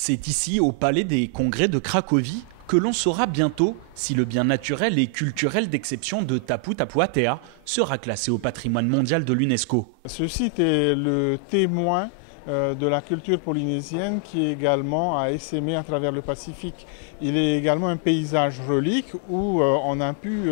C'est ici, au Palais des Congrès de Cracovie, que l'on saura bientôt si le bien naturel et culturel d'exception de Tapu Tapu Atea sera classé au patrimoine mondial de l'UNESCO. Ce site est le témoin de la culture polynésienne qui également a essaimé à travers le Pacifique. Il est également un paysage relique où on a pu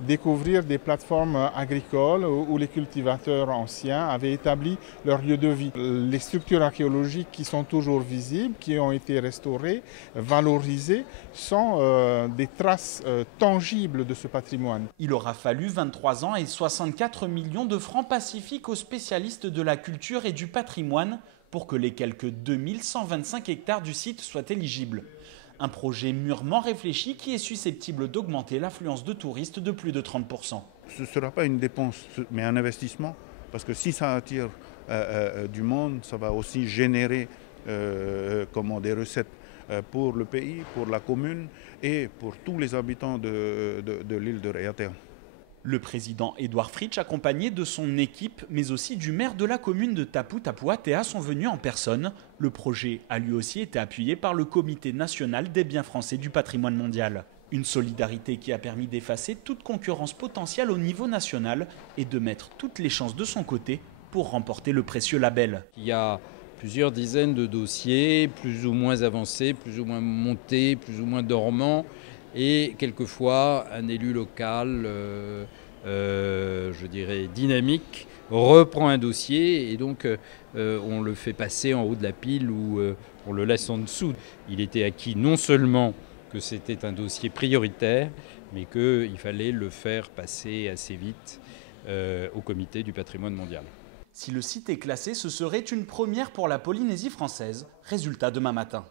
découvrir des plateformes agricoles où les cultivateurs anciens avaient établi leur lieu de vie. Les structures archéologiques qui sont toujours visibles, qui ont été restaurées, valorisées, sont des traces tangibles de ce patrimoine. Il aura fallu 23 ans et 64 millions de francs pacifiques aux spécialistes de la culture et du patrimoine pour que les quelques 2125 hectares du site soient éligibles. Un projet mûrement réfléchi qui est susceptible d'augmenter l'affluence de touristes de plus de 30%. Ce ne sera pas une dépense, mais un investissement, parce que si ça attire du monde, ça va aussi générer des recettes pour le pays, pour la commune et pour tous les habitants de l'île de Raiatea. Le président Édouard Fritsch, accompagné de son équipe, mais aussi du maire de la commune de Tapu Tapu Atea, sont venus en personne. Le projet a lui aussi été appuyé par le Comité national des biens français du patrimoine mondial. Une solidarité qui a permis d'effacer toute concurrence potentielle au niveau national et de mettre toutes les chances de son côté pour remporter le précieux label. Il y a plusieurs dizaines de dossiers, plus ou moins avancés, plus ou moins montés, plus ou moins dormants. Et quelquefois, un élu local, je dirais dynamique, reprend un dossier et donc on le fait passer en haut de la pile ou on le laisse en dessous. Il était acquis non seulement que c'était un dossier prioritaire, mais qu'il fallait le faire passer assez vite au Comité du patrimoine mondial. Si le site est classé, ce serait une première pour la Polynésie française. Résultat demain matin.